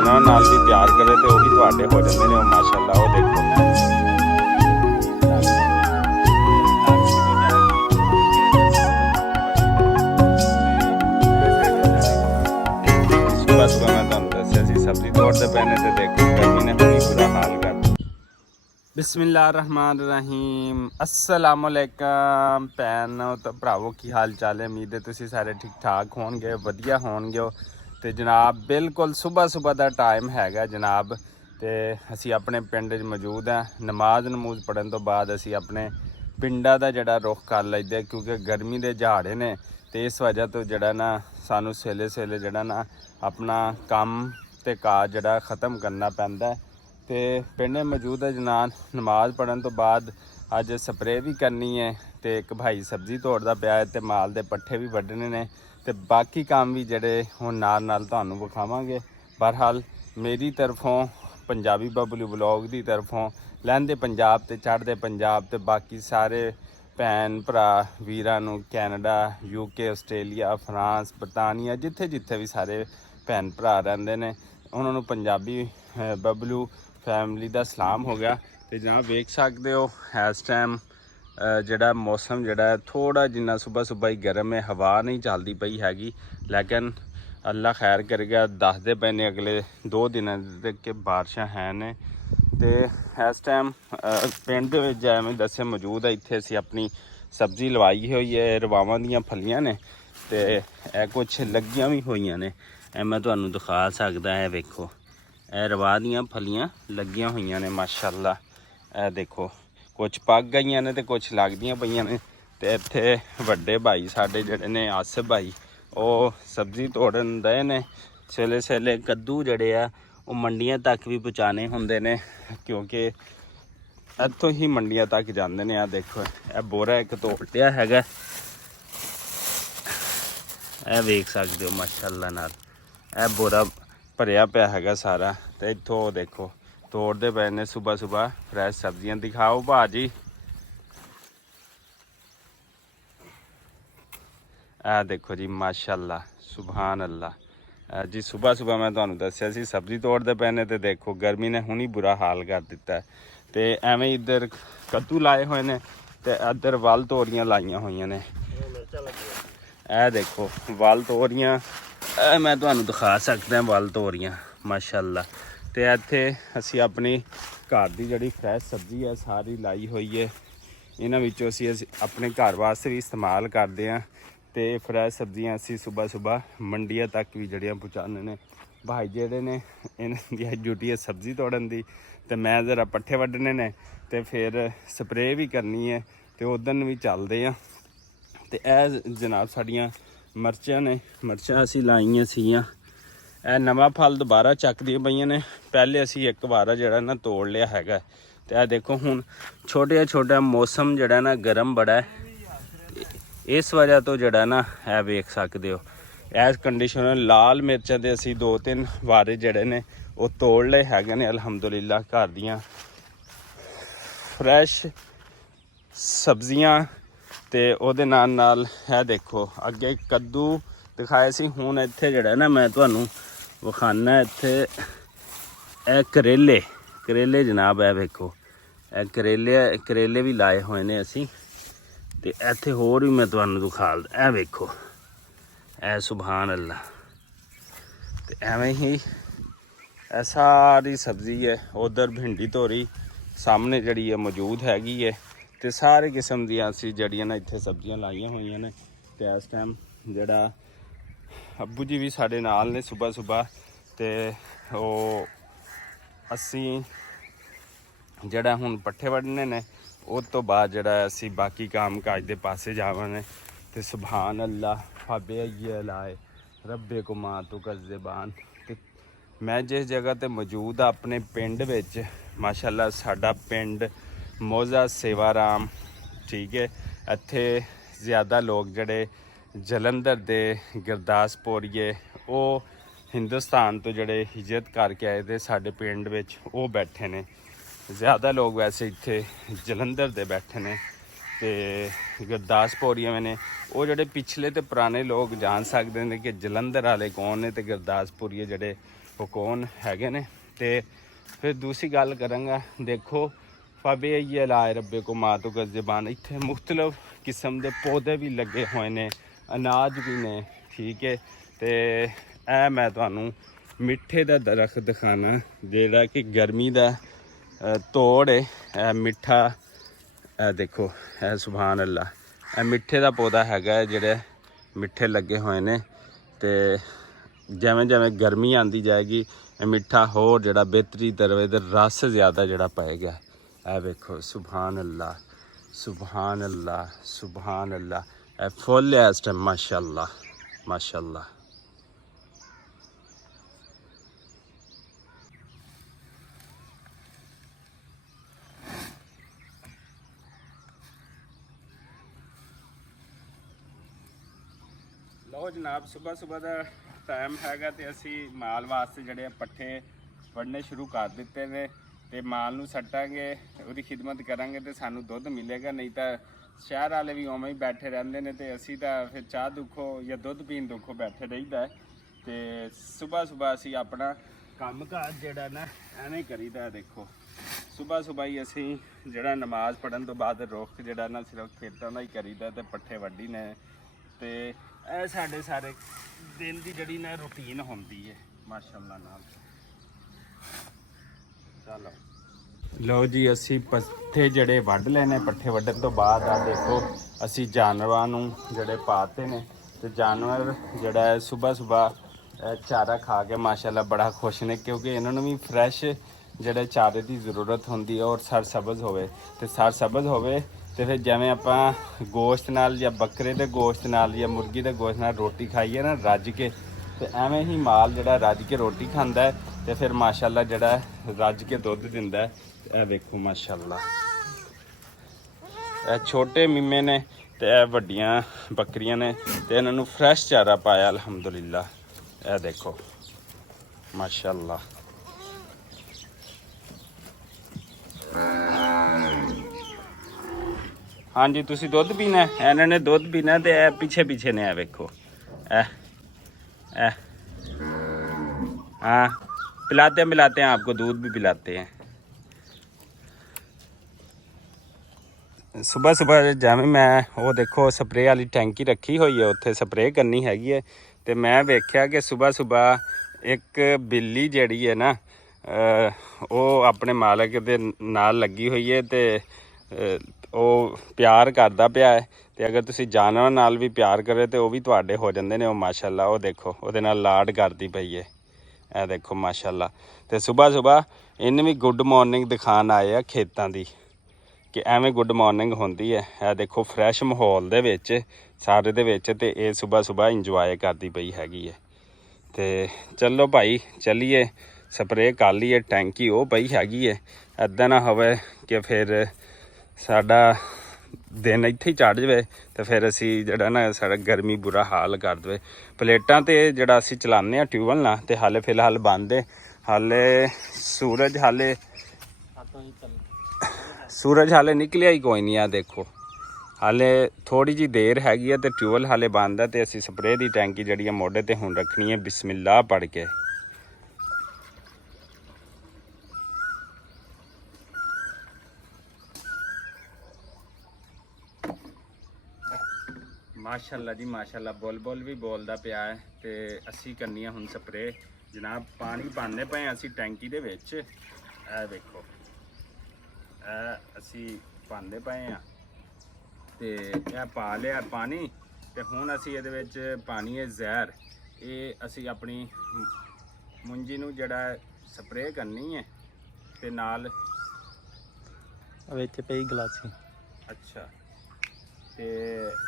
ਜਾਨਵਰਾਂ ਨਾਲ ਵੀ ਪਿਆਰ ਕਰੇ ਤੇ ਉਹ ਵੀ ਤੁਹਾਡੇ ਹੋ ਜਾਂਦੇ ਨੇ। ਉਹ ਮਾਸ਼ਾਅੱਲਾ ਉਹ ਦੇਖੋ ਸੁਬਹ ਸੁਬਹ ਮੈਂ ਤੁਹਾਨੂੰ ਦੱਸਿਆ ਸੀ ਸਬਜ਼ੀ ਤੋੜਦੇ ਪਏ ਨੇ ਤੇ ਦੇਖੋ ਗਰਮੀ ਨੇ ਹੁਣੀ ਬੁਰਾ ਹਾਲ ਕਰ ਦਿੱਤਾ। ਬਿਸਮਿਲ੍ਲਾਹਿਰਰਹਿਮਾਨਿਰਰਹੀਮ अस्सलामुअलैकुम ਭੈਣ ਤੇ ਭਰਾਵੋ, ਕੀ ਹਾਲ ਚਾਲ ਹੈ? ਉਮੀਦ ਹੈ ਤੁਸੀਂ ਸਾਰੇ ਠੀਕ ਠਾਕ ਹੋਣਗੇ, ਵਧੀਆ ਹੋਣਗੇ। ਤੇ ਜਨਾਬ ਬਿਲਕੁਲ ਸੁਬਹ ਦਾ ਟਾਈਮ ਹੈਗਾ ਜਨਾਬ, ਤੇ ਅਸੀਂ ਆਪਣੇ ਪਿੰਡ 'ਚ ਮੌਜੂਦ ਹਾਂ। ਨਮਾਜ਼ ਪੜ੍ਹਨ ਤੋਂ ਬਾਅਦ ਅਸੀਂ ਆਪਣੇ ਪਿੰਡਾਂ ਦਾ ਜਿਹੜਾ ਰੁੱਖ ਕਰ ਲਈਦਾ, ਕਿਉਂਕਿ ਗਰਮੀ ਦੇ ਝਾੜੇ ਨੇ ਤੇ ਇਸ ਵਜ੍ਹਾ ਤੋਂ ਜਿਹੜਾ ਨਾ ਸਾਨੂੰ ਸਵੇਲੇ ਜਿਹੜਾ ਨਾ ਆਪਣਾ ਕੰਮ ਤੇ ਕਾਜ ਜਿਹੜਾ ख़त्म करना पैंदा। तो पिंड मौजूद है जनाब। नमाज़ पढ़न तो बाद अज स्प्रे भी करनी है, तो एक भाई सब्जी तोड़ता पिया है, तो माल के पट्ठे भी वड्ढने ने, तो बाकी काम भी जड़े हुण नाल तुहानूं विखावांगे। बहरहाल मेरी तरफों पंजाबी बबलू ब्लॉग की तरफों लहंदे पंजाब ते चढ़दे पंजाब ते बाकी सारे भैन भरा वीरां नूं कैनेडा, यूके, आस्ट्रेलिया, फ्रांस, बरतानिया, जिथे जिथे भी सारे भैन भरा रहिंदे ने उन्हां नूं पंजाबी बबलू फैमिली का सलाम हो गया। तो जनाब वेख सकते हो इस टाइम जड़ा मौसम जड़ा थोड़ा जिन्ना सुबह ही गर्म है, हवा नहीं चलती पई हैगी, लेकिन अल्लाह खैर कर गया। दसदे पे ने अगले 2 दिन के बारिशां हैं ने। तो इस टाइम पिंड जिवें दस्सिया मौजूद है, इत्थे असीं अपनी सब्जी लवाई हुई है। रवावां दियां फलियां ने ते कुछ लगियां भी होईयां ने, मैं तुहानूं दिखा सकदा है। वेखो ਇਹ ਰਵਾ ਦੀਆਂ फलियां लगियां हुई ने माशाअल्लाह। ਇਹ देखो कुछ पक गई ने तो कुछ लगदियां पईयां ने। तो इत्थे वड्डे भाई साडे जिहड़े ने आसिफ भाई ਉਹ सब्जी तोड़न दे ने। सवेले कद्दू ਜਿਹੜੇ ਆ ਉਹ ਮੰਡੀਆਂ तक भी पहुँचाने ਹੁੰਦੇ ਨੇ, क्योंकि ਇੱਥੋਂ ही ਮੰਡੀਆਂ तक ਜਾਂਦੇ ਨੇ। ਆ देखो ਇਹ बोरा एक ਤੋੜ ਲਿਆ ਹੈਗਾ, ਇਹ ਵੇਖ ਸਕਦੇ ਹੋ ਮਾਸ਼ਾਅल्लाह ਨਾਲ। ਇਹ बोरा भरिया पिया है सारा। तो इतों देखो तोड़ते पे ने सुबह फ्रैश सब्जियां। दिखाओ भाजी, आ देखो जी माशाअल्लाह सुभान अल्लाह जी। सुबह मैं तुहानूं दस्सिया सी सब्जी तोड़ते पे ने, तो देखो गर्मी ने हुणी बुरा हाल कर दिता है। तो एवें इधर कद्दू लाए हुए ने, तो इधर वल तोरियां लाइयां हुई ने। ए देखो वल तोरियां मैं तुहानूं दिखा सकदा वल तोरियां माशाअल्लाह। तो इत्थे असीं अपनी घर की जिहड़ी फ्रैश सब्जी है सारी लाई हुई है। इन्हां विचों असीं अपने घर वास्ते भी इस्तेमाल करते हैं। तो फ्रैश सब्जियां असीं सुबह मंडियां तक भी जड़ियां पहुँचाने ने। भाई जेहड़े ने इन्हां दी ड्यूटी है सब्जी तोड़न दी, तो मैं ज़रा पट्ठे वड्ढने ने, तो फिर स्प्रे भी करनी है, तो उधन भी चलते हैं। तो यह जनाब साड़ियाँ मिर्चां ने, मिर्चां असीं लाइयां सीगियां। यह नवा फल दोबारा चकदियां पईयां ने। पहले असीं एक बार जिहड़ा ना तोड़ लिया हैगा। तो यह देखो हुण छोटा मौसम जिहड़ा ना गर्म बड़ा है, इस वजह तो जिहड़ा ना यह वेख सकदे हो इस कंडीशन। लाल मिर्चां ते असीं 2-3 वारे जिहड़े ने वो तोड़ लए हैगे ने अलहमदुलिल्लाह। घर दियां फ्रैश सब्जियां ते ओहदे नाल है देखो अगे कद्दू दिखाए सी। हुण इत्थे जिहड़ा ना मैं तुहानूं विखाना इत्थे ए करेले जनाब। है वेखो ए करेले भी लाए हुए ने असीं। ते इत्थे होर भी मैं तुहानूं दिखालदा। ए वेखो ए सुभान अल्लाह। ते एवें ही ए सारी सब्जी है। उधर भिंडी तोरी सामने जिहड़ी है मौजूद हैगी है। तो सारे किस्म दी असीं जड़ियां ना इत्थे सब्जियां लाइयां हुई ने। तो इस टाइम जड़ा अब्बू जी भी साडे नाल ने सुबह। तो वो असीं जड़ा हुण पट्ठे वड्ढने ने, उस तो बाद जड़ा असीं बाकी काम काज दे पासे जावांगे। तो सुभान अल्लाह फबे लाए रब्बे को मां तू कज़्ज़बान। ते मैं जिस जगह ते मौजूद अपने पिंड विच माशाअल्लाह, साडा पिंड मौजा सेवाराम, ठीक है। इत्थे ज़्यादा लोग जड़े जलंधर दे गुरदासपुरिए वो हिंदुस्तान तो जड़े हिजरत करके आए थे साडे पिंड विच वो बैठे ने। ज़्यादा लोग वैसे इत्थे जलंधर दे बैठे ने ते गुरदासपुरिए ने। वो जड़े पिछले ते पुराने लोग जान सकते हैं कि जलंधर वाले कौन ने, तो गुरदासपुरिए जड़े ਫਕੋਨ ਹੈਗੇ ਨੇ। ਤੇ ਫਿਰ ਦੂਸਰੀ ਗੱਲ ਕਰਾਂਗਾ, ਦੇਖੋ ਫਾਬੇ ਇਹ ਲਾਏ ਰੱਬੇ ਕੋ ਮਾਤੂ ਕਾ ਜ਼ਬਾਨ, ਇੱਥੇ ਮੁਖਤਲਿਫ ਕਿਸਮ ਦੇ ਪੌਦੇ ਵੀ ਲੱਗੇ ਹੋਏ ਨੇ, ਅਨਾਜ ਵੀ ਨੇ, ਠੀਕ ਹੈ। ਤੇ ਇਹ ਮੈਂ ਤੁਹਾਨੂੰ ਮਿੱਠੇ ਦਾ ਦਰਖਤ ਦਿਖਾਣਾ, ਜਿਹੜਾ ਕਿ ਗਰਮੀ ਦਾ ਤੋੜ ਹੈ। ਇਹ ਮਿੱਠਾ, ਇਹ ਦੇਖੋ, ਇਹ ਸੁਭਾਨ ਅੱਲਾ, ਇਹ ਮਿੱਠੇ ਦਾ ਪੌਦਾ ਹੈਗਾ, ਜਿਹੜੇ ਮਿੱਠੇ ਲੱਗੇ ਹੋਏ ਨੇ। ਤੇ ਜਿਵੇਂ ਜਿਵੇਂ ਗਰਮੀ ਆਉਂਦੀ ਜਾਏਗੀ ਇਹ ਮਿੱਠਾ ਹੋਰ ਜਿਹੜਾ ਬਿਹਤਰੀ ਤਰ੍ਹਾਂ ਦਾ ਰਸ ਜ਼ਿਆਦਾ ਜਿਹੜਾ ਪਏਗਾ। ਇਹ ਵੇਖੋ ਸੁਭਾਨ ਅੱਲਾ, ਸੁਭਾਨ ਅੱਲਾ, ਸੁਭਾਨ ਅੱਲਾ। ਇਹ ਫੁੱਲ ਹੈ ਇਸ ਟਾਈਮ, ਮਾਸ਼ਾਅੱਲਾ ਮਾਸ਼ਾਅੱਲਾ। ਲਓ ਜਨਾਬ, ਸੁਬਹ ਸੁਬਹ ਦਾ ਟਾਈਮ ਹੈਗਾ ਤੇ ਅਸੀਂ ਮਾਲ ਵਾਸਤੇ ਜਿਹੜੇ ਪੱਠੇ ਵੱਢਣੇ ਸ਼ੁਰੂ ਕਰ ਦਿੱਤੇ ਨੇ। ਤੇ ਮਾਲ ਨੂੰ ਸੱਟਾਂਗੇ, ਉਹਦੀ ਖਿਦਮਤ ਕਰਾਂਗੇ ਤੇ ਸਾਨੂੰ ਦੁੱਧ ਮਿਲੇਗਾ। ਨਹੀਂ ਤਾਂ ਸ਼ਹਿਰ ਵਾਲੇ ਵੀ ਉਵੇਂ ਹੀ ਬੈਠੇ ਰਹਿੰਦੇ ਨੇ ਤੇ ਅਸੀਂ ਤਾਂ ਫਿਰ ਚਾਹ ਦੁੱਖੋ ਜਾਂ ਦੁੱਧ ਪੀਣ ਦੁੱਖੋ ਬੈਠੇ ਰਹੀਦਾ। ਤੇ ਸੁਬਹ ਸੁਬਹ ਅਸੀਂ ਆਪਣਾ ਕੰਮ ਕਾਜ ਜਿਹੜਾ ਨਾ ਐਵੇਂ ਕਰੀਦਾ। ਦੇਖੋ ਸੁਬਹ ਸੁਬਹ ਹੀ ਅਸੀਂ ਜਿਹੜਾ ਨਮਾਜ਼ ਪੜ੍ਹਨ ਤੋਂ ਬਾਅਦ ਰੁੱਖ ਜਿਹੜਾ ਨਾ ਸਿਰਫ ਖੇਤਾਂ ਦਾ ਹੀ ਕਰੀਦਾ ਤੇ ਪੱਠੇ ਵੱਢੀ ਨੇ। ਤੇ ਇਹ ਸਾਡੇ ਸਾਰੇ ਦਿਨ ਦੀ ਜਿਹੜੀ ਨਾ ਰੂਟੀਨ ਹੁੰਦੀ ਹੈ ਮਾਸ਼ਾਅੱਲਾ ਨਾਲ। ਚਲੋ ਲਓ ਜੀ, ਅਸੀਂ ਪੱਠੇ ਜਿਹੜੇ ਵੱਢ ਲੈਣੇ। ਪੱਠੇ ਵੱਢਣ ਤੋਂ ਬਾਅਦ ਆ ਦੇਖੋ ਅਸੀਂ ਜਾਨਵਰਾਂ ਨੂੰ ਜਿਹੜੇ ਪਾਤੇ ਨੇ। ਤੇ ਜਾਨਵਰ ਜਿਹੜਾ ਹੈ ਸੁਬਹ ਸੁਬਹ ਚਾਰਾ ਖਾ ਕੇ ਮਾਸ਼ਾਅੱਲਾ ਬੜਾ ਖੁਸ਼ ਨੇ, ਕਿਉਂਕਿ ਇਹਨਾਂ ਨੂੰ ਵੀ ਫਰੈਸ਼ ਜਿਹੜੇ ਚਾਰੇ ਦੀ ਜ਼ਰੂਰਤ ਹੁੰਦੀ ਹੈ ਔਰ ਸਰਸਬਜ਼ ਹੋਵੇ। ਤੇ ਸਰਸਬਜ਼ ਹੋਵੇ ਤੇ ਫਿਰ ਜਿਵੇਂ ਆਪਾਂ ਗੋਸ਼ਤ ਨਾਲ ਜਾਂ ਬੱਕਰੇ ਦੇ ਗੋਸ਼ਤ ਨਾਲ ਜਾਂ ਮੁਰਗੀ ਦੇ ਗੋਸ਼ਤ ਨਾਲ ਰੋਟੀ ਖਾਈਏ ਨਾ ਰੱਜ ਕੇ, ਤੇ ਐਵੇਂ ਹੀ ਮਾਲ ਜਿਹੜਾ ਰੱਜ ਕੇ ਰੋਟੀ ਖਾਂਦਾ ਹੈ ਤੇ ਫਿਰ ਮਾਸ਼ਾਅੱਲਾ ਜਿਹੜਾ ਰੱਜ ਕੇ ਦੁੱਧ ਦਿੰਦਾ ਹੈ। ਇਹ ਵੇਖੋ ਮਾਸ਼ਾਅੱਲਾ, ਇਹ ਛੋਟੇ ਮੀਮੇ ਨੇ ਤੇ ਇਹ ਵੱਡੀਆਂ ਬੱਕਰੀਆਂ ਨੇ ਤੇ ਇਹਨਾਂ ਨੂੰ ਫਰੈਸ਼ ਚਾਰਾ ਪਾਇਆ ਅਲਹਮਦੁਲਿਲਾ। ਇਹ ਦੇਖੋ ਮਾਸ਼ਾਅੱਲਾ। ਹਾਂਜੀ, ਤੁਸੀਂ ਦੁੱਧ ਪੀਣਾ? ਇਹਨਾਂ ਨੇ ਦੁੱਧ ਪੀਣਾ ਤੇ ਇਹ ਪਿੱਛੇ ਪਿੱਛੇ ਨੇ। ਇਹ ਵੇਖੋ, हाँ पिलाते हैं आपको, दूध भी पिलाते हैं। ਸੁਬਹ ਸੁਬਹ ਜਿਵੇਂ ਮੈਂ ਉਹ ਦੇਖੋ ਸਪਰੇਅ ਵਾਲੀ ਟੈਂਕੀ ਰੱਖੀ ਹੋਈ ਹੈ, ਉੱਥੇ ਸਪਰੇਅ ਕਰਨੀ ਹੈਗੀ ਹੈ। ਤੇ ਮੈਂ ਵੇਖਿਆ ਕਿ ਸੁਬਹ ਸੁਬਹ ਇੱਕ ਬਿੱਲੀ ਜਿਹੜੀ ਹੈ ਨਾ ਉਹ ਆਪਣੇ ਮਾਲਕ ਦੇ ਨਾਲ ਲੱਗੀ ਹੋਈ ਹੈ ਤੇ ਉਹ ਪਿਆਰ ਕਰਦਾ ਪਿਆ ਹੈ। ਤੇ ਅਗਰ ਤੁਸੀਂ ਜਾਨਵਰਾਂ ਨਾਲ ਵੀ ਪਿਆਰ ਕਰੇ ਤੇ ਉਹ ਵੀ ਤੁਹਾਡੇ ਹੋ ਜਾਂਦੇ ਨੇ। ਉਹ ਮਾਸ਼ਾਅੱਲਾ, ਉਹ ਦੇਖੋ ਉਹਦੇ ਨਾਲ ਲਾਡ ਕਰਦੀ ਪਈ ਹੈ। ਇਹ ਦੇਖੋ ਮਾਸ਼ਾਅੱਲਾ। ਤੇ ਸੁਬਹ ਸੁਬਹ ਇਹਨੇ ਵੀ ਗੁੱਡ ਮਾਰਨਿੰਗ ਦਿਖਾਉਣ ਆਏ ਆ ਖੇਤਾਂ ਦੀ, ਕਿ ਐਵੇਂ ਗੁੱਡ ਮਾਰਨਿੰਗ ਹੁੰਦੀ ਹੈ। ਇਹ ਦੇਖੋ ਫਰੈਸ਼ ਮਾਹੌਲ ਦੇ ਵਿੱਚ ਸਾਰੇ ਦੇ ਵਿੱਚ, ਤੇ ਇਹ ਸੁਬਹ ਸੁਬਹ ਇੰਜੋਏ ਕਰਦੀ ਪਈ ਹੈਗੀ ਹੈ। ਤੇ ਚਲੋ ਭਾਈ ਚੱਲੀਏ, ਸਪਰੇਅ ਕਰ ਲਈਏ। ਟੈਂਕੀ ਉਹ ਪਈ ਹੈਗੀ ਹੈ, ਇੱਦਾਂ ਨਾ ਹੋਵੇ ਕਿ ਫਿਰ ਸਾਡਾ ਦਿਨ ਇੱਥੇ ਹੀ ਚੜ੍ਹ ਜਾਵੇ ਤੇ ਫਿਰ ਅਸੀਂ ਜਿਹੜਾ ਨਾ ਸਾਡਾ ਗਰਮੀ ਬੁਰਾ ਹਾਲ ਕਰ ਦੇਵੇ। ਪਲੇਟਾਂ ਤੇ ਜਿਹੜਾ ਅਸੀਂ ਚਲਾਉਂਦੇ ਹਾਂ ਟਿਊਬਵੈੱਲ ਨਾਲ, ਤੇ ਹਾਲੇ ਫਿਲਹਾਲ ਬੰਦ ਹੈ। ਹਾਲੇ ਸੂਰਜ ਹਾਲੇ ਨਿਕਲਿਆ ਹੀ ਕੋਈ ਨਹੀਂ। ਆ ਦੇਖੋ ਹਾਲੇ ਥੋੜੀ ਜਿਹੀ ਦੇਰ ਹੈਗੀ ਹੈ ਤੇ ਟਿਊਬਵੈੱਲ ਹਾਲੇ ਬੰਦ ਹੈ। ਤੇ ਅਸੀਂ ਸਪਰੇਅ ਦੀ ਟੈਂਕੀ ਜਿਹੜੀ ਹੈ ਮੋਢੇ ਤੇ ਹੁਣ ਰੱਖਣੀ ਹੈ ਬਿਸਮਿਲ੍ਲਾ ਪੜ੍ਹ ਕੇ। ਮਾਸ਼ਾਅੱਲਾ ਜੀ ਮਾਸ਼ਾਅੱਲਾ, ਬੁਲਬੁਲ ਵੀ ਬੋਲਦਾ ਪਿਆ ਹੈ। ਤੇ ਅਸੀਂ ਕਰਨੀ ਆ ਹੁਣ ਸਪਰੇਅ ਜਨਾਬ। ਪਾਣੀ ਪਾਉਂਦੇ ਪਏ ਅਸੀਂ ਟੈਂਕੀ ਦੇ ਵਿੱਚ। ਇਹ ਵੇਖੋ, ਇਹ ਅਸੀਂ ਪਾਉਂਦੇ ਪਏ ਹਾਂ ਤੇ ਇਹ ਪਾ ਲਿਆ ਪਾਣੀ। ਤੇ ਹੁਣ ਅਸੀਂ ਇਹਦੇ ਵਿੱਚ ਪਾਣੀ ਹੈ ਜ਼ਹਿਰ। ਇਹ ਅਸੀਂ ਆਪਣੀ ਮੁੰਜੀ ਨੂੰ ਜਿਹੜਾ ਸਪਰੇਅ ਕਰਨੀ ਹੈ ਤੇ ਨਾਲ ਵਿੱਚ ਪਈ ਗਲਾਸੀ। ਅੱਛਾ, ਤੇ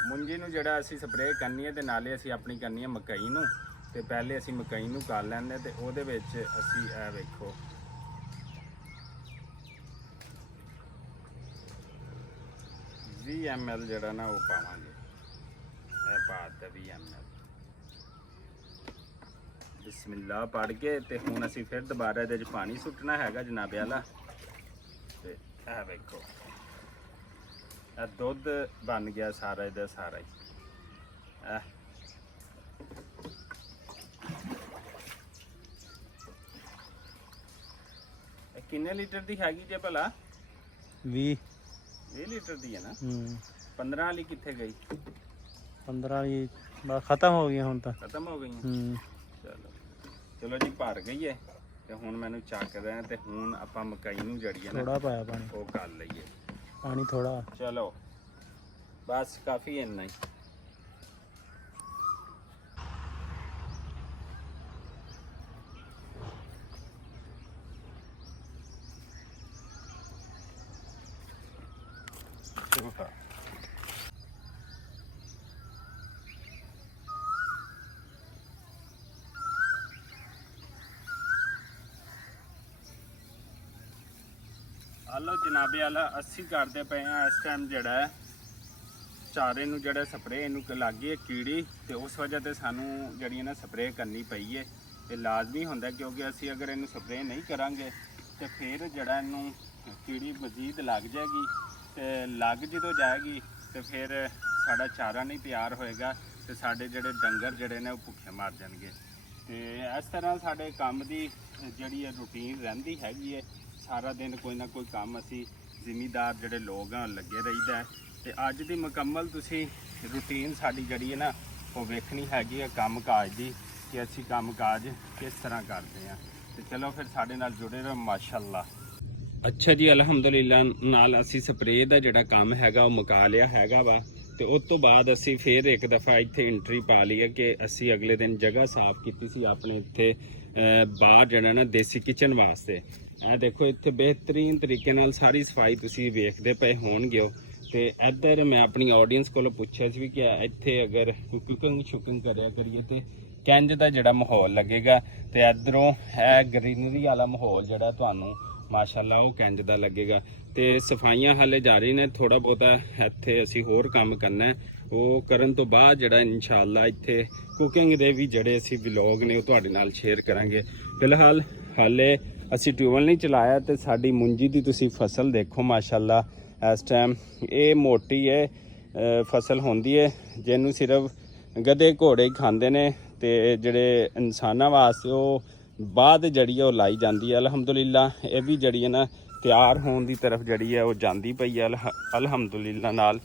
ਮੁੰਜੀ ਨੂੰ ਜਿਹੜਾ ਅਸੀਂ ਸਪਰੇਅ ਕਰਨੀ ਹੈ ਤੇ ਨਾਲੇ ਅਸੀਂ ਆਪਣੀ ਕਰਨੀ ਹੈ ਮਕਈ ਨੂੰ। ਤੇ ਪਹਿਲੇ ਅਸੀਂ ਮਕਈ ਨੂੰ ਕਰ ਲੈਂਦੇ ਤੇ ਉਹਦੇ ਵਿੱਚ ਅਸੀਂ ਇਹ ਵੇਖੋ 20 ml ਜਿਹੜਾ ਨਾ ਉਹ ਪਾਵਾਂਗੇ। ਇਹ ਪਾ ਦਿੱਤਾ 20 ml ਬਿਸਮਿਲ੍ਲਾ ਪੜ੍ਹ ਕੇ। ਤੇ ਹੁਣ ਅਸੀਂ ਫਿਰ ਦੁਬਾਰਾ ਇਹਦੇ 'ਚ ਪਾਣੀ ਸੁੱਟਣਾ ਹੈਗਾ ਜਨਾਬੇ ਵਾਲਾ। ਤੇ ਇਹ ਵੇਖੋ ਇਹ ਦੁੱਧ ਬਣ ਗਿਆ ਸਾਰਾ ਇਹਦਾ ਸਾਰਾ ਹੀ। ਕਿੰਨੇ ਲੀਟਰ ਦੀ ਹੈਗੀ ਜੇ ਭਲਾ? 20 ਲੀਟਰ ਦੀ ਹੈ ਨਾ। 15 ਵਾਲੀ ਕਿੱਥੇ ਗਈ? 15 ਵਾਲੀ ਬਸ ਖਤਮ ਹੋ ਗਈਆਂ ਹੁਣ ਤਾਂ। ਖਤਮ ਹੋ ਗਈਆਂ। ਚਲੋ ਜੀ ਭਰ ਗਈ ਹੈ ਤੇ ਹੁਣ ਮੈਨੂੰ ਚੱਕਦਾ ਤੇ ਹੁਣ ਆਪਾਂ ਮਕਈ ਨੂੰ ਜੜੀ ਹੈ ਨਾ ਥੋੜਾ ਪਾਇਆ ਪਾਣੀ, ਉਹ ਕਰ ਲਈਏ। ਪਾਣੀ ਥੋੜਾ। ਚਲੋ ਬਸ ਕਾਫੀ ਇੰਨਾ ਹੀ। ਹਲੋ ਜਨਾਬੇ ਵਾਲਾ ਅਸੀਂ ਕਰਦੇ ਪਏ ਆ ਇਸ ਟਾਈਮ ਜਿਹੜਾ ਹੈ ਚਾਰੇ ਨੂੰ ਜਿਹੜਾ ਸਪਰੇਅ ਇਹਨੂੰ ਲੱਗ ਗਈ ਹੈ ਕੀੜੀ, ਤੇ ਉਸ ਵਜ੍ਹਾ ਤੇ ਸਾਨੂੰ ਜਿਹੜੀ ਨਾ ਸਪਰੇਅ ਕਰਨੀ ਪਈ ਹੈ। ਤੇ ਲਾਜ਼ਮੀ ਹੁੰਦਾ ਕਿਉਂਕਿ ਅਸੀਂ ਅਗਰ ਇਹਨੂੰ ਸਪਰੇਅ ਨਹੀਂ ਕਰਾਂਗੇ ਤੇ ਫਿਰ ਜਿਹੜਾ ਇਹਨੂੰ ਕੀੜੀ ਮਜ਼ੀਦ ਲੱਗ ਜਾਏਗੀ, ਤੇ ਲੱਗ ਜਦੋਂ ਜਾਏਗੀ ਤੇ ਫਿਰ ਸਾਡਾ ਚਾਰਾ ਨਹੀਂ ਤਿਆਰ ਹੋਏਗਾ ਤੇ ਸਾਡੇ ਜਿਹੜੇ ਡੰਗਰ ਜਿਹੜੇ ਨੇ ਉਹ ਭੁੱਖੇ ਮਰ ਜਾਣਗੇ। ਤੇ ਇਸ ਤਰ੍ਹਾਂ ਸਾਡੇ ਕੰਮ ਦੀ ਜਿਹੜੀ ਹੈ ਰੂਟੀਨ ਰਹਿੰਦੀ ਹੈਗੀ ਹੈ। ਸਾਰਾ ਦਿਨ ਕੋਈ ਨਾ ਕੋਈ ਕੰਮ ਅਸੀਂ ਜ਼ਿਮੀਦਾਰ ਜਿਹੜੇ ਲੋਕ ਆ ਲੱਗੇ ਰਹੀਦਾ। ਤੇ ਅੱਜ ਦੀ ਮੁਕੰਮਲ ਤੁਸੀਂ ਰੂਟੀਨ ਸਾਡੀ ਜਿਹੜੀ ਹੈ ਨਾ ਉਹ ਵੇਖਣੀ ਹੈਗੀ ਹੈ ਕੰਮ ਕਾਜ ਦੀ, ਕਿ ਅਸੀਂ ਕੰਮ ਕਾਜ ਕਿਸ ਤਰ੍ਹਾਂ ਕਰਦੇ ਹਾਂ। ਤੇ ਚਲੋ ਫਿਰ ਸਾਡੇ ਨਾਲ ਜੁੜੇ ਰਹੋ ਮਾਸ਼ਾਅੱਲਾ। ਅੱਛਾ ਜੀ, ਅਲਹਮਦੁਲਿਲਾ ਨਾਲ ਅਸੀਂ ਸਪਰੇਅ ਦਾ ਜਿਹੜਾ ਕੰਮ ਹੈਗਾ ਉਹ ਮੁਕਾ ਲਿਆ ਹੈਗਾ ਵਾ। ਤੇ ਉਸ ਤੋਂ ਬਾਅਦ ਅਸੀਂ ਫਿਰ ਇੱਕ ਦਫਾ ਇੱਥੇ ਐਂਟਰੀ ਪਾ ਲਈ ਹੈ ਕਿ ਅਸੀਂ ਅਗਲੇ ਦਿਨ ਜਗ੍ਹਾ ਸਾਫ਼ ਕੀਤੀ ਸੀ ਆਪਣੇ ਇੱਥੇ ਬਾਹਰ ਜਿਹੜਾ ਨਾ ਦੇਸੀ ਕਿਚਨ ਵਾਸਤੇ। ਇਹ ਦੇਖੋ ਇੱਥੇ ਬਿਹਤਰੀਨ ਤਰੀਕੇ ਨਾਲ ਸਾਰੀ ਸਫਾਈ ਤੁਸੀਂ ਵੇਖਦੇ ਪਏ ਹੋਣਗੇ। ਤੇ ਇੱਧਰ ਮੈਂ ਆਪਣੀ ਆਡੀਅנס ਕੋਲੋਂ ਪੁੱਛਿਆ ਸੀ ਕਿ ਇੱਥੇ ਅਗਰ ਕੁਕਿੰਗ ਸ਼ੁਕਿੰਗ ਕਰਿਆ ਕਰੀਏ ਤੇ ਕਿੰਜ ਦਾ ਜਿਹੜਾ ਮਾਹੌਲ ਲੱਗੇਗਾ, ਤੇ ਇੱਧਰੋਂ ਇਹ ਗ੍ਰੀਨਰੀ ਵਾਲਾ ਮਾਹੌਲ ਜਿਹੜਾ ਤੁਹਾਨੂੰ ਮਾਸ਼ਾਅੱਲਾ ਉਹ ਕਿੰਜ ਦਾ ਲੱਗੇਗਾ। ਤੇ ਸਫਾਈਆਂ ਹਾਲੇ ਜਾਰੀ ਨੇ, ਥੋੜਾ ਬਹੁਤਾ ਇੱਥੇ ਅਸੀਂ ਹੋਰ ਕੰਮ ਕਰਨਾ ਹੈ। ਉਹ ਕਰਨ ਤੋਂ ਬਾਅਦ ਜਿਹੜਾ ਇਨਸ਼ਾਅੱਲਾ ਇੱਥੇ ਕੁਕਿੰਗ ਦੇ ਵੀ ਜਿਹੜੇ ਅਸੀਂ ਵਲੌਗ ਨੇ ਉਹ ਤੁਹਾਡੇ ਨਾਲ ਸ਼ੇਅਰ ਕਰਾਂਗੇ। ਫਿਲਹਾਲ ਹਾਲੇ ਅਸੀਂ ਟਿਊਬਵੈੱਲ ਨਹੀਂ ਚਲਾਇਆ। ਤੇ ਸਾਡੀ ਮੁੰਜੀ ਦੀ ਤੁਸੀਂ ਫਸਲ ਦੇਖੋ ਮਾਸ਼ਾਅੱਲਾ। ਇਸ ਟਾਈਮ ਇਹ ਮੋਟੀ ਹੈ ਫਸਲ ਹੁੰਦੀ ਹੈ ਜਿਹਨੂੰ ਸਿਰਫ ਗਧੇ ਘੋੜੇ ਹੀ ਖਾਂਦੇ ਨੇ, ਤੇ ਜਿਹੜੇ ਇਨਸਾਨਾਂ ਵਾਸਤੇ ਉਹ ਬਾਅਦ ਜਿਹੜੀ ਹੈ ਉਹ ਲਾਈ ਜਾਂਦੀ ਹੈ। ਅਲਹਮਦੁਲਿਲਾ ਇਹ ਵੀ ਜਿਹੜੀ ਹੈ ਨਾ ਤਿਆਰ ਹੋਣ ਦੀ ਤਰਫ ਜਿਹੜੀ ਹੈ ਉਹ ਜਾਂਦੀ ਪਈ ਹੈ ਅਲਹਮਦੁਲਿਲਾ ਨਾਲ।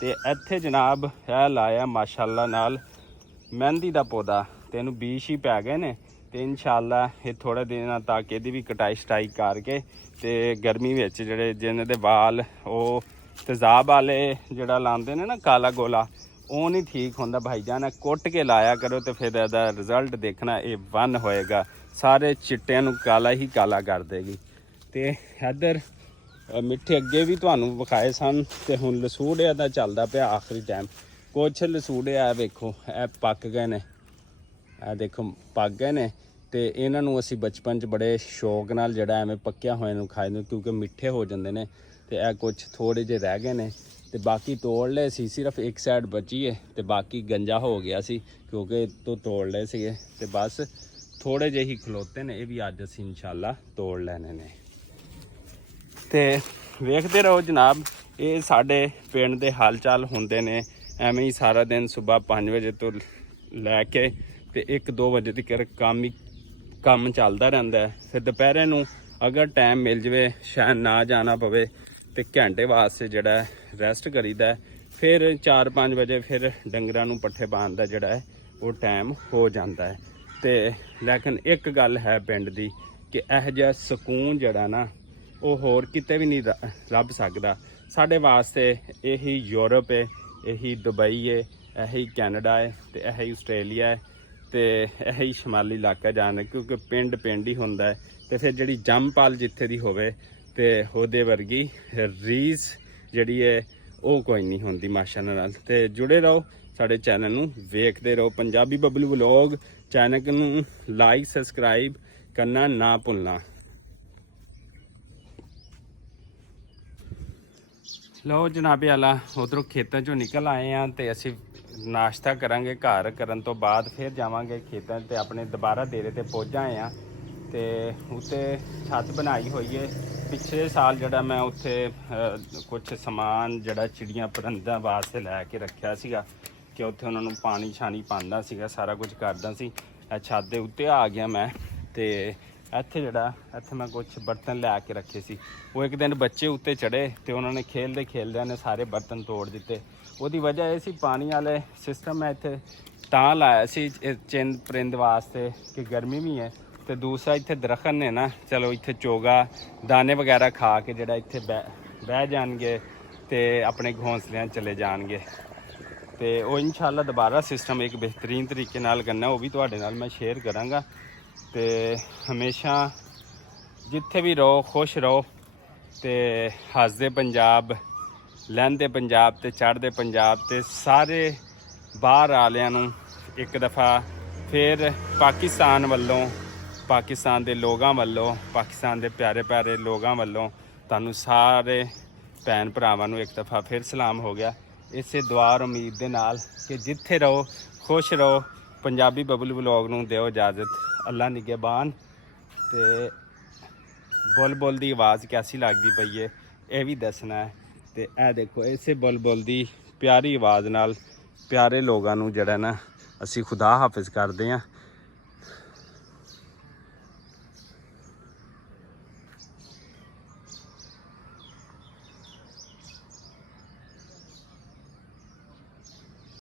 ਤੇ ਇੱਥੇ ਜਨਾਬ ਇਹ ਲਾਇਆ ਮਾਸ਼ਾਅੱਲਾ ਨਾਲ ਮਹਿੰਦੀ ਦਾ ਪੌਦਾ, ਤੇ ਇਹਨੂੰ ਬੀਜ ਹੀ ਪੈ ਗਏ ਨੇ। ਤੇ ਇਨਸ਼ਾਅੱਲਾ ਇਹ ਥੋੜੇ ਦਿਨਾਂ ਤੱਕ ਇਹਦੀ ਵੀ ਕਟਾਈ ਛਟਾਈ ਕਰਕੇ ਤੇ ਗਰਮੀ ਵਿੱਚ ਜਿਹੜੇ ਜਿਹਨਾਂ ਦੇ ਵਾਲ ਉਹ ਤੇਜ਼ਾਬ ਵਾਲੇ ਜਿਹੜਾ ਲਾਉਂਦੇ ਨੇ ਨਾ ਕਾਲਾ ਗੋਲਾ, ਉਹ ਨਹੀਂ ਠੀਕ ਹੁੰਦਾ ਭਾਈਜਾਨ। ਕੁੱਟ ਕੇ ਲਾਇਆ ਕਰੋ ਤੇ ਫਿਰ ਇਹਦਾ ਰਿਜ਼ਲਟ ਦੇਖਣਾ ਇਹ ਵਨ ਹੋਏਗਾ, ਸਾਰੇ ਚਿੱਟਿਆਂ ਨੂੰ ਕਾਲਾ ਹੀ ਕਾਲਾ ਕਰ ਦੇਗੀ। ਤੇ ਇੱਧਰ ਮਿੱਠੇ ਅੱਗੇ ਵੀ ਤੁਹਾਨੂੰ ਵਿਖਾਏ ਸਨ, ਤੇ ਹੁਣ ਲਸੂੜਿਆਂ ਦਾ ਚੱਲਦਾ ਪਿਆ ਆਖਰੀ ਟਾਈਮ। ਕੁਛ ਲਸੂੜਿਆ ਵੇਖੋ ਇਹ ਪੱਕ ਗਏ ਨੇ, ਇਹ ਦੇਖੋ ਪੱਕ ਗਏ ਨੇ। ਤੇ ਇਹਨਾਂ ਨੂੰ ਅਸੀਂ ਬਚਪਨ 'ਚ ਬੜੇ ਸ਼ੌਕ ਨਾਲ ਜਿਹੜਾ ਐਵੇਂ ਪੱਕਿਆ ਹੋਇਆ ਨੂੰ ਖਾਏ ਨੇ, ਕਿਉਂਕਿ ਮਿੱਠੇ ਹੋ ਜਾਂਦੇ ਨੇ। ਤੇ ਇਹ ਕੁਛ ਥੋੜੇ ਜਿਹੇ ਰਹਿ ਗਏ ਨੇ, ਤੇ ਬਾਕੀ ਤੋੜ ਲਏ ਸੀ, ਸਿਰਫ ਇੱਕ ਸਾਈਡ ਬਚੀ ਹੈ ਤੇ ਬਾਕੀ ਗੰਜਾ ਹੋ ਗਿਆ ਸੀ ਕਿਉਂਕਿ ਇਹ ਤੋੜ ਲਏ ਸੀਗੇ। ਤੇ ਬਸ ਥੋੜੇ ਜਿਹੇ ਹੀ ਖਲੋਤੇ ਨੇ, ਇਹ ਵੀ ਅੱਜ ਅਸੀਂ ਇਨਸ਼ਾਅੱਲਾ ਤੋੜ ਲੈਣੇ ਨੇ। ਤੇ ਵੇਖਦੇ ਰਹੋ ਜਨਾਬ, ਇਹ ਸਾਡੇ ਪਿੰਡ ਦੇ ਹਾਲ ਚਾਲ ਹੁੰਦੇ ਨੇ ਐਵੇਂ ਹੀ ਸਾਰਾ ਦਿਨ। ਸਵੇਰ 5 ਵਜੇ ਤੋਂ ਲੈ ਕੇ ਤੇ 1-2 ਵਜੇ ਤੱਕ ਕੰਮ ਚੱਲਦਾ ਰਹਿੰਦਾ ਹੈ। ਫਿਰ ਦੁਪਹਿਰੇ ਨੂੰ ਅਗਰ ਟਾਈਮ ਮਿਲ ਜਾਵੇ, ਸ਼ਾਇਦ ਨਾ ਜਾਣਾ ਪਵੇ, ਤੇ ਘੰਟੇ ਵਾਸਤੇ ਜਿਹੜਾ ਰੈਸਟ ਕਰੀਦਾ। ਫਿਰ 4-5 ਵਜੇ ਫਿਰ ਡੰਗਰਾਂ ਨੂੰ ਪੱਠੇ ਪਾਉਣ ਦਾ ਜਿਹੜਾ ਹੈ ਉਹ ਟਾਈਮ ਹੋ ਜਾਂਦਾ ਹੈ। ਤੇ ਲੇਕਿਨ ਇੱਕ ਗੱਲ ਹੈ ਪਿੰਡ ਦੀ ਕਿ ਇਹੋ ਜਿਹਾ ਸਕੂਨ ਜਿਹੜਾ ਨਾ ਉਹ ਹੋਰ ਕਿਤੇ ਵੀ ਨਹੀਂ ਲੱਭ ਸਕਦਾ। ਸਾਡੇ ਵਾਸਤੇ ਇਹੀ ਯੂਰਪ ਹੈ, ਇਹੀ ਦੁਬਈ ਹੈ, ਇਹੀ ਕੈਨੇਡਾ ਹੈ, ਤੇ ਇਹੀ ਆਸਟ੍ਰੇਲੀਆ ਹੈ, ਤੇ ਇਹੀ ਸ਼ਮਾਲੀ ਇਲਾਕਾ ਜਾਣ, ਕਿਉਂਕਿ ਪਿੰਡ ਪਿੰਡ ਹੀ ਹੁੰਦਾ ਹੈ। ਤੇ ਫਿਰ ਜਿਹੜੀ ਜੰਮਪਲ ਜਿੱਥੇ ਦੀ ਹੋਵੇ ਤੇ ਉਹਦੇ ਵਰਗੀ ਰੀਸ ਜਿਹੜੀ ਹੈ ਉਹ ਕੋਈ ਨਹੀਂ ਹੁੰਦੀ ਮਾਸ਼ਾਅੱਲਾ ਨਾਲ। ਤੇ ਜੁੜੇ ਰਹੋ ਸਾਡੇ ਚੈਨਲ ਨੂੰ, ਵੇਖਦੇ ਰਹੋ ਪੰਜਾਬੀ ਬਬਲੂ ਵਲੌਗ। ਚੈਨਲ ਨੂੰ ਲਾਈਕ ਸਬਸਕ੍ਰਾਈਬ ਕਰਨਾ ਨਾ ਭੁੱਲਣਾ। ਲਓ ਜਨਾਬੇ ਆਲਾ, ਉਧਰੋਂ ਖੇਤਾਂ ਚੋਂ ਨਿਕਲ ਆਏ ਆ ਤੇ ਅਸੀਂ ਨਾਸ਼ਤਾ ਕਰਾਂਗੇ ਘਰ। ਕਰਨ ਤੋਂ ਬਾਅਦ ਫਿਰ ਜਾਵਾਂਗੇ ਖੇਤਾਂ ਤੇ ਆਪਣੇ ਦੁਬਾਰਾ ਡੇਰੇ ਤੇ ਪਹੁੰਚ ਆਏ ਆ। ਤੇ ਉੱਤੇ ਛੱਤ ਬਣਾਈ ਹੋਈ ਹੈ। ਪਿਛਲੇ ਸਾਲ ਜਿਹੜਾ ਮੈਂ ਉੱਥੇ ਕੁਛ ਸਮਾਨ ਜਿਹੜਾ ਚਿੜੀਆਂ ਪਰੰਦਾਂ ਵਾਸਤੇ ਲੈ ਕੇ ਰੱਖਿਆ ਸੀਗਾ ਕਿ ਉੱਥੇ ਉਹਨਾਂ ਨੂੰ ਪਾਣੀ ਛਾਣੀ ਪਾਉਂਦਾ ਸੀਗਾ, ਸਾਰਾ ਕੁਝ ਕਰਦਾ ਸੀ। ਛੱਤ ਦੇ ਉੱਤੇ ਆ ਗਿਆ ਮੈਂ। ਤੇ ਇੱਥੇ ਜਿਹੜਾ ਇੱਥੇ ਮੈਂ ਕੁਝ ਬਰਤਨ ਲਿਆ ਕੇ ਰੱਖੇ ਸੀ, ਉਹ ਇੱਕ ਦਿਨ ਬੱਚੇ ਉੱਤੇ ਚੜੇ ਤੇ ਉਹਨਾਂ ਨੇ ਖੇਲਦੇ ਖੇਲਦਿਆਂ ਨੇ ਸਾਰੇ ਬਰਤਨ ਤੋੜ ਦਿੱਤੇ। ਉਹਦੀ ਵਜ੍ਹਾ ਇਹ ਸੀ ਪਾਣੀ ਵਾਲੇ ਸਿਸਟਮ ਮੈਂ ਇੱਥੇ ਤਾਂ ਲਾਇਆ ਸੀ ਚਿੰਦ ਪਰਿੰਦ ਵਾਸਤੇ ਕਿ ਗਰਮੀ ਵੀ ਹੈ, ਤੇ ਦੂਸਰਾ ਇੱਥੇ ਦਰਖਤ ਨੇ ਨਾ, ਚਲੋ ਇੱਥੇ ਚੋਗਾ ਦਾਣੇ ਵਗੈਰਾ ਖਾ ਕੇ ਜਿਹੜਾ ਇੱਥੇ ਬਹਿ ਜਾਣਗੇ ਤੇ ਆਪਣੇ ਘੋਂਸਲਿਆਂ ਚਲੇ ਜਾਣਗੇ। ਤੇ ਉਹ ਇਨਸ਼ਾਅੱਲਾ ਦੁਬਾਰਾ ਸਿਸਟਮ ਇੱਕ ਬਿਹਤਰੀਨ ਤਰੀਕੇ ਨਾਲ ਕਰਨਾ, ਉਹ ਵੀ ਤੁਹਾਡੇ ਨਾਲ ਮੈਂ ਸ਼ੇਅਰ ਕਰਾਂਗਾ। ਤੇ ਹਮੇਸ਼ਾ ਜਿੱਥੇ ਵੀ ਰਹੋ ਖੁਸ਼ ਰਹੋ ਤੇ ਹੱਸਦੇ ਪੰਜਾਬ, ਲਹਿੰਦੇ ਪੰਜਾਬ ਤੇ ਚੜ੍ਹਦੇ ਪੰਜਾਬ, ਤੇ ਸਾਰੇ ਬਾਹਰ ਵਾਲਿਆਂ ਨੂੰ ਇੱਕ ਦਫਾ ਫਿਰ ਪਾਕਿਸਤਾਨ ਵੱਲੋਂ, ਪਾਕਿਸਤਾਨ ਦੇ ਲੋਕਾਂ ਵੱਲੋਂ, ਪਾਕਿਸਤਾਨ ਦੇ ਪਿਆਰੇ ਪਿਆਰੇ ਲੋਕਾਂ ਵੱਲੋਂ ਤੁਹਾਨੂੰ ਸਾਰੇ ਭੈਣ ਭਰਾਵਾਂ ਨੂੰ ਇੱਕ ਦਫਾ ਫਿਰ ਸਲਾਮ ਹੋ ਗਿਆ। ਇਸੇ ਦੁਆ ਔਰ ਉਮੀਦ ਦੇ ਨਾਲ ਕਿ ਜਿੱਥੇ ਰਹੋ ਖੁਸ਼ ਰਹੋ। ਪੰਜਾਬੀ ਬਬਲੂ ਵਲੌਗ ਨੂੰ ਦਿਓ ਇਜਾਜ਼ਤ, ਅੱਲਾ ਨਿਗਹਿਬਾਨ। ਤੇ ਬੁਲਬੁਲ ਦੀ ਆਵਾਜ਼ ਕੈਸੀ ਲੱਗਦੀ ਪਈ ਹੈ ਇਹ ਵੀ ਦੱਸਣਾ ਹੈ। ਤੇ ਇਹ ਦੇਖੋ ਇਸੇ ਬੁਲਬੁਲ ਦੀ ਪਿਆਰੀ ਆਵਾਜ਼ ਨਾਲ ਪਿਆਰੇ ਲੋਕਾਂ ਨੂੰ ਜਿਹੜਾ ਨਾ ਅਸੀਂ ਖੁਦਾ ਹਾਫਿਜ਼ ਕਰਦੇ ਹਾਂ।